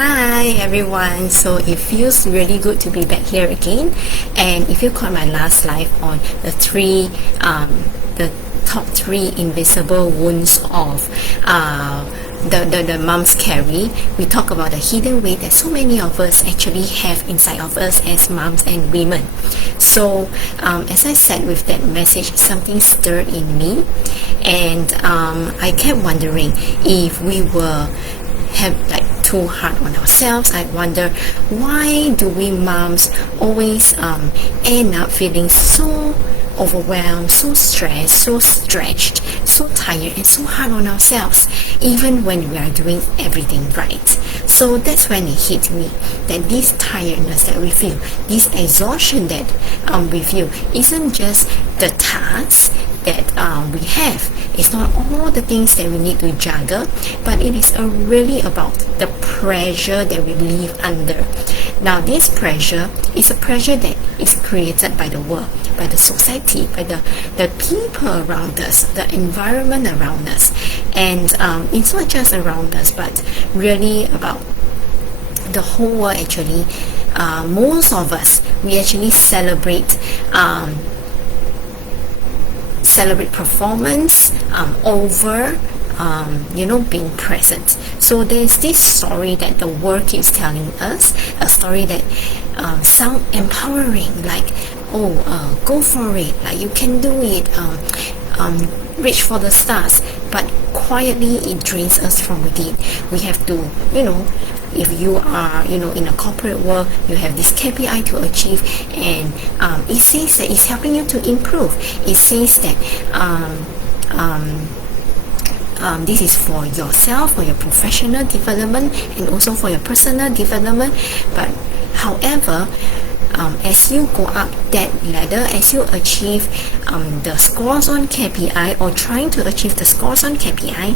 Hi everyone, so it feels really good to be back here again. And if you caught my last live on the top three invisible wounds of the moms carry, we talk about the hidden weight that so many of us actually have inside of us as moms and women. So as I said with that message, something stirred in me, and I kept wondering if we were too hard on ourselves. I wonder, why do we moms always end up feeling so overwhelmed, so stressed, so stretched, so tired, and so hard on ourselves, even when we are doing everything right? So that's when it hit me that this tiredness that we feel, this exhaustion that we feel, isn't just the tasks that we have. It's not all the things that we need to juggle, but it is really about the pressure that we live under. Now, this pressure is a pressure that is created by the world, by the society, by the people around us, the environment around us. And it's not just around us, but really about the whole world actually. Most of us, we actually celebrate performance over being present. So there's this story that the world keeps telling us, a story that sounds empowering, like, go for it, like you can do it, reach for the stars. But quietly it drains us from within. We have to, if you are, in a corporate world, you have this KPI to achieve, and it says that it's helping you to improve. It says that this is for yourself, for your professional development, and also for your personal development. But however, as you go up that ladder, as you achieve the scores on KPI, or trying to achieve the scores on KPI,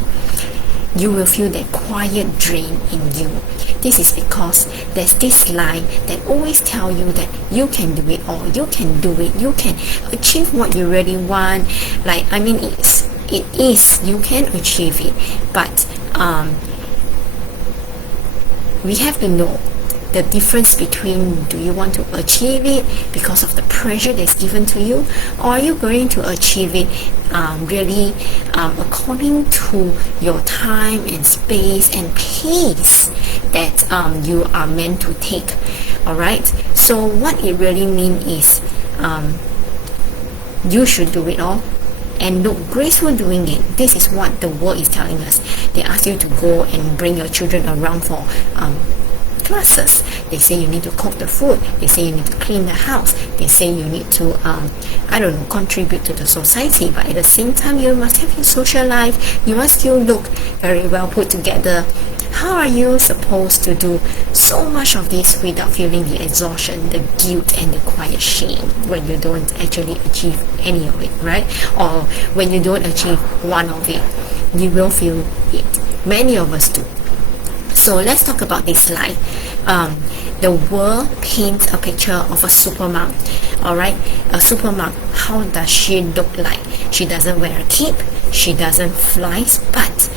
you will feel that quiet drain in you. This is because there's this lie that always tell you that you can do it, or you can do it, you can achieve what you really want. It is, you can achieve it, but we have to know the difference between, do you want to achieve it because of the pressure that's given to you, or are you going to achieve it really according to your time and space and pace that you are meant to take. Alright, so what it really means is you should do it all and look graceful doing it. This is what the world is telling us. They ask you to go and bring your children around for classes. They say you need to cook the food. They say you need to clean the house. They say you need to contribute to the society, but at the same time you must have your social life. You must still look very well put together. How are you supposed to do so much of this without feeling the exhaustion, the guilt, and the quiet shame when you don't actually achieve any of it, right? Or when you don't achieve one of it, you will feel it. Many of us do. So let's talk about this lie. The world paints a picture of a supermom. Alright, a supermom. How does she look like? She doesn't wear a cape. She doesn't fly. But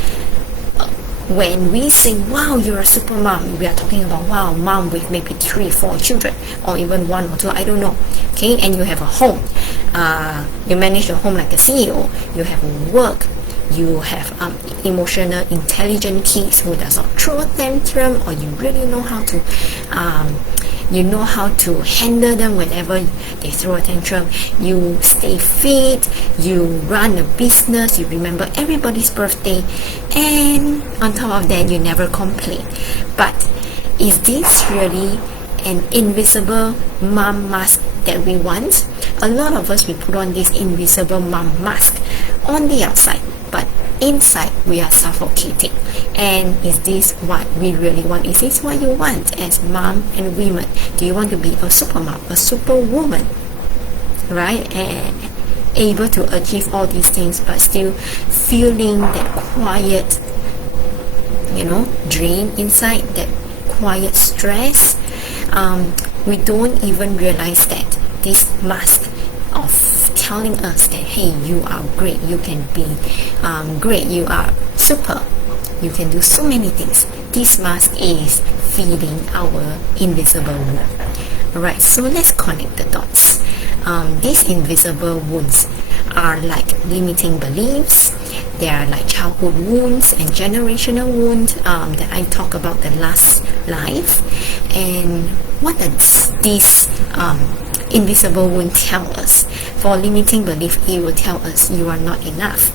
when we say, wow, you're a supermom, we are talking about, wow, mom with maybe 3-4 children, or even 1 or 2, I don't know. Okay, and you have a home. You manage your home like a CEO. You have work. You have emotional, intelligent kids who does not throw a tantrum, or you really know how to handle them whenever they throw a tantrum. You stay fit, you run a business, you remember everybody's birthday, and on top of that, you never complain. But is this really an invisible mom mask that we want? A lot of us, we put on this invisible mom mask on the outside, but inside we are suffocating. And is this what we really want? Is this what you want as mom and women? Do you want to be a super mom, a super woman, right? And able to achieve all these things, but still feeling that quiet, drain inside, that quiet stress. We don't even realize that this mask of telling us that, hey, you are great, you can be great, you are super, you can do so many things. this mask is feeding our invisible wound. Alright, so let's connect the dots. These invisible wounds are like limiting beliefs. They are like childhood wounds and generational wounds that I talked about the last life. And what does this invisible wound tell us? For limiting belief, it will tell us you are not enough.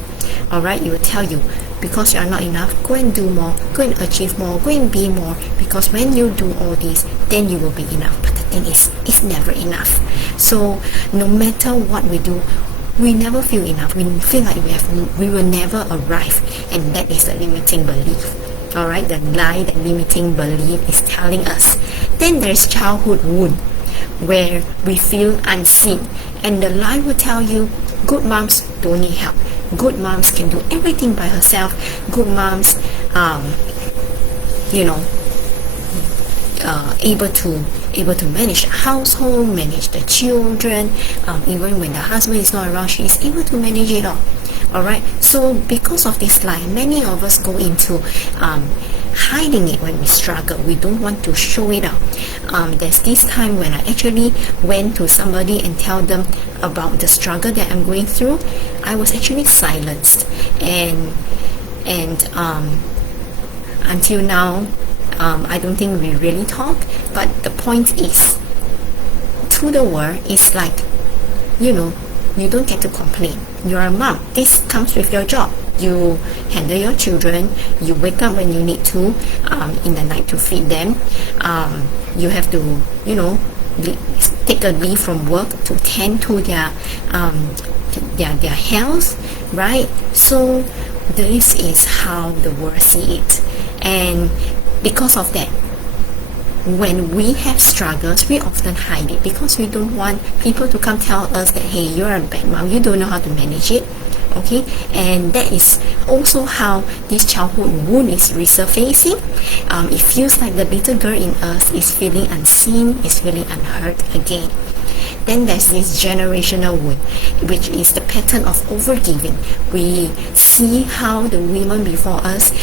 Alright, it will tell you, because you are not enough, go and do more, go and achieve more, go and be more, because when you do all this, then you will be enough. But the thing is, it's never enough. So no matter what we do, we never feel enough. We feel like we will never arrive, and that is the limiting belief. Alright, the lie that limiting belief is telling us. Then there's childhood wound, where we feel unseen, and the lie will tell you, good moms don't need help. Good moms can do everything by herself. Good moms, able to manage the household, manage the children. Even when the husband is not around, she is able to manage it all. Alright, so because of this lie, many of us go into hiding it when we struggle. We don't want to show it out. There's this time when I actually went to somebody and tell them about the struggle that I'm going through. I was actually silenced, and until now, I don't think we really talk. But the point is, to the world, it's like, you don't get to complain. You're a mom. This comes with your job. You handle your children. You wake up when you need to in the night to feed them. You have to, take a leave from work to tend to their health, right? So this is how the world see it, and because of that, when we have struggles, we often hide it because we don't want people to come tell us that, hey, you're a bad mom, you don't know how to manage it. Okay, and that is also how this childhood wound is resurfacing. It feels like the little girl in us is feeling unseen, is feeling unheard again. Then there's this generational wound, which is the pattern of overgiving. We see how the women before us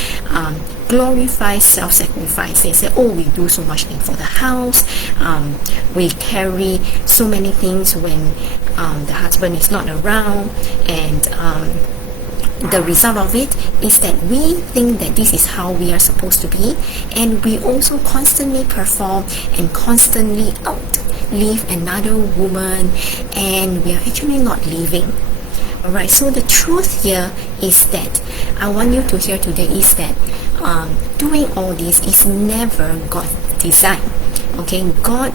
glorify self-sacrifice. They say, oh, we do so much things for the house. We carry so many things when the husband is not around, and the result of it is that we think that this is how we are supposed to be, and we also constantly perform and constantly outlive another woman, and we are actually not living. Alright, so the truth here is that I want you to hear today is that doing all this is never God's design. Okay, God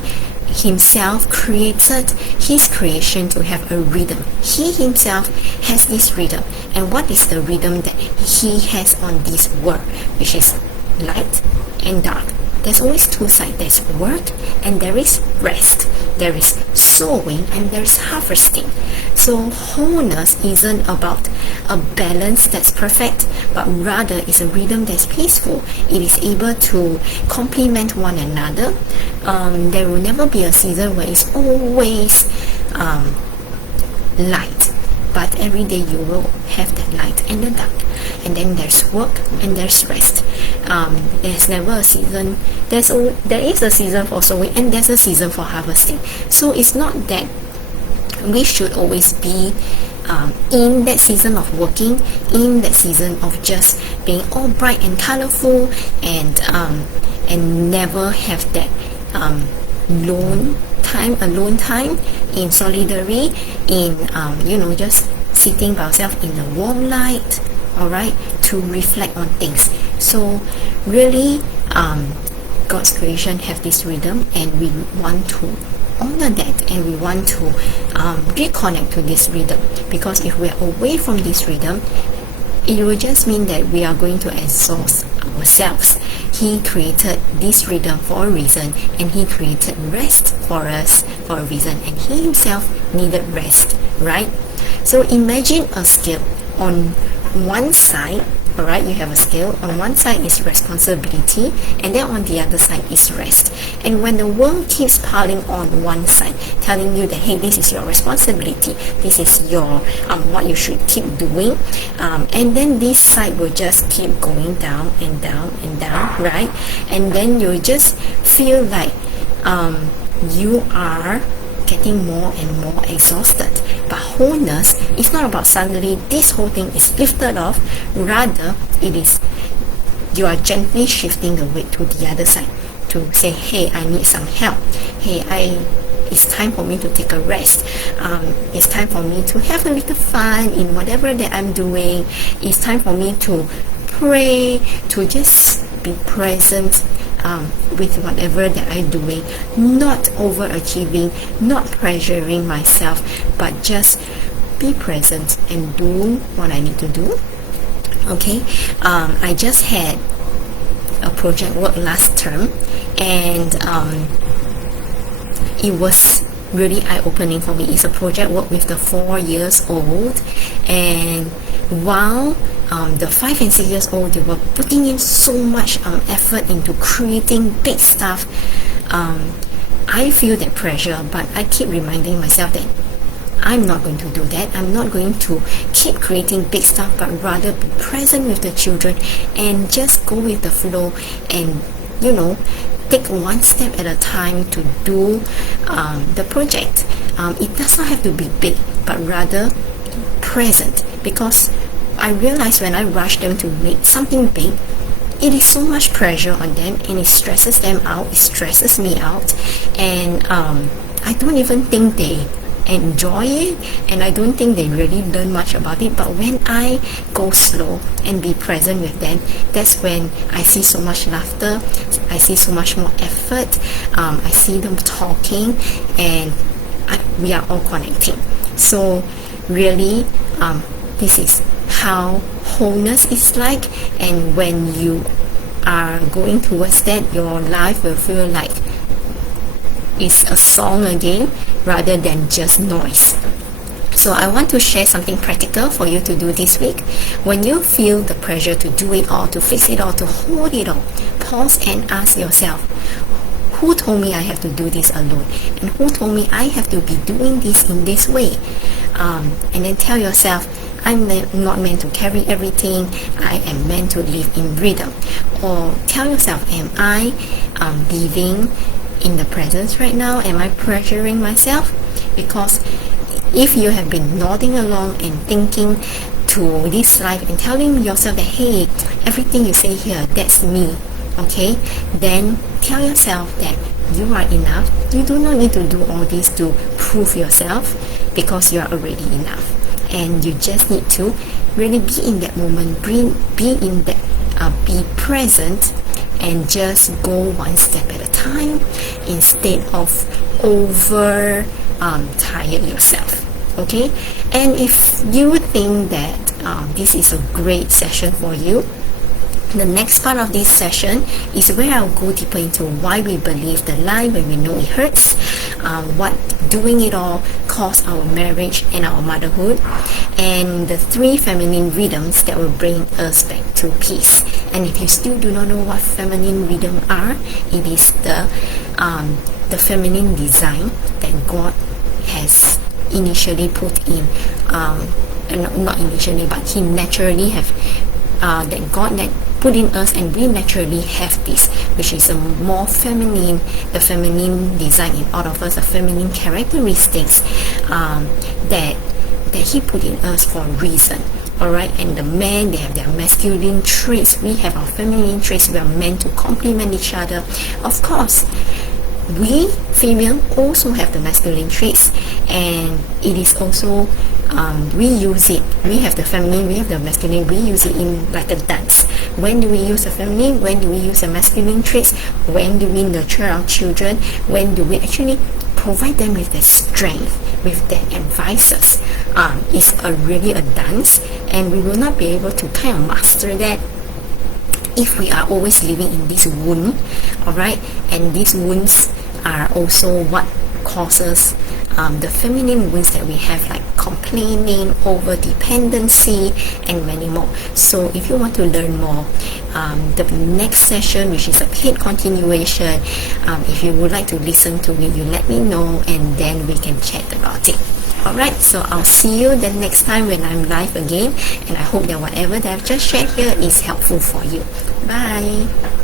Himself created His creation to have a rhythm. He Himself has this rhythm. And what is the rhythm that He has on this world? Which is light and dark. There's always two sides. There's work and there is rest. There is sowing and there is harvesting. So wholeness isn't about a balance that's perfect, but rather is a rhythm that's peaceful. It is able to complement one another. There will never be a season where it's always light, but every day you will have that light and the dark. And then there's work and there's rest. There's never a season. There is a season for sowing and there's a season for harvesting. So it's not that we should always be in that season of working, in that season of just being all bright and colorful, and never have that alone time in solidarity, in just sitting by ourselves in the warm light, alright, to reflect on things. So really, God's creation have this rhythm, and we want to honor that, and we want to reconnect to this rhythm, because if we're away from this rhythm, it will just mean that we are going to exhaust ourselves. He created this rhythm for a reason, and He created rest for us for a reason, and He Himself needed rest, right? So imagine a scale. On one side All right, you have a scale. On one side is responsibility, and then on the other side is rest. And when the world keeps piling on one side, telling you that, hey, this is your responsibility, this is your what you should keep doing, and then this side will just keep going down and down and down, right? And then you just feel like you are getting more and more exhausted. But wholeness is not about suddenly this whole thing is lifted off. Rather, it is you are gently shifting the weight to the other side to say, hey, I need some help. Hey, it's time for me to take a rest. It's time for me to have a little fun in whatever that I'm doing. It's time for me to pray, to just be present with whatever that I'm doing, not overachieving, not pressuring myself, but just be present and do what I need to do. Okay, I just had a project work last term, and it was really eye-opening for me. It's a project work with the 4 years old, and while the 5 and 6 years old, they were putting in so much effort into creating big stuff. I feel that pressure, but I keep reminding myself that I'm not going to do that. I'm not going to keep creating big stuff, but rather be present with the children and just go with the flow and, take one step at a time to do the project. It does not have to be big, but rather present, because I realize when I rush them to make something big, it is so much pressure on them, and it stresses them out, it stresses me out, and I don't even think they enjoy it, and I don't think they really learn much about it. But when I go slow and be present with them, that's when I see so much laughter, I see so much more effort, I see them talking, and we are all connecting. So really, this is how wholeness is like, and when you are going towards that, your life will feel like it's a song again rather than just noise. So I want to share something practical for you to do this week. When you feel the pressure to do it all, to fix it all, to hold it all, pause and ask yourself, who told me I have to do this alone? And who told me I have to be doing this in this way? And then tell yourself, I'm not meant to carry everything. I am meant to live in rhythm. Or tell yourself, am I living in the presence right now? Am I pressuring myself? Because if you have been nodding along and thinking to this life and telling yourself that, hey, everything you say here, that's me, okay, then tell yourself that you are enough. You do not need to do all this to prove yourself, because you are already enough. And you just need to really be in that moment, be in that, be present, and just go one step at a time instead of tire yourself. Okay, and if you think that this is a great session for you, the next part of this session is where I'll go deeper into why we believe the lie when we know it hurts, what doing it all costs our marriage and our motherhood, and the 3 feminine rhythms that will bring us back to peace. And if you still do not know what feminine rhythm are, it is the feminine design that God has initially put in, not initially, but He naturally have that God put in us, and we naturally have this, which is a more feminine, the feminine design in all of us, the feminine characteristics that He put in us for a reason. Alright, and the men, they have their masculine traits, we have our feminine traits. We are meant to complement each other. Of course, we female also have the masculine traits, and it is also we use it. We have the feminine, we have the masculine, we use it in like a dance. When do we use the feminine? When do we use the masculine traits? When do we nurture our children? When do we actually provide them with their strength, with their advices? It's really a dance, and we will not be able to kind of master that if we are always living in this wound. Alright, and these wounds are also what causes the feminine wounds that we have, like complaining, over dependency, and many more. So if you want to learn more, the next session, which is a paid continuation, if you would like to listen to it, you let me know, and then we can chat about it. Alright, so I'll see you the next time when I'm live again, and I hope that whatever that I've just shared here is helpful for you. Bye.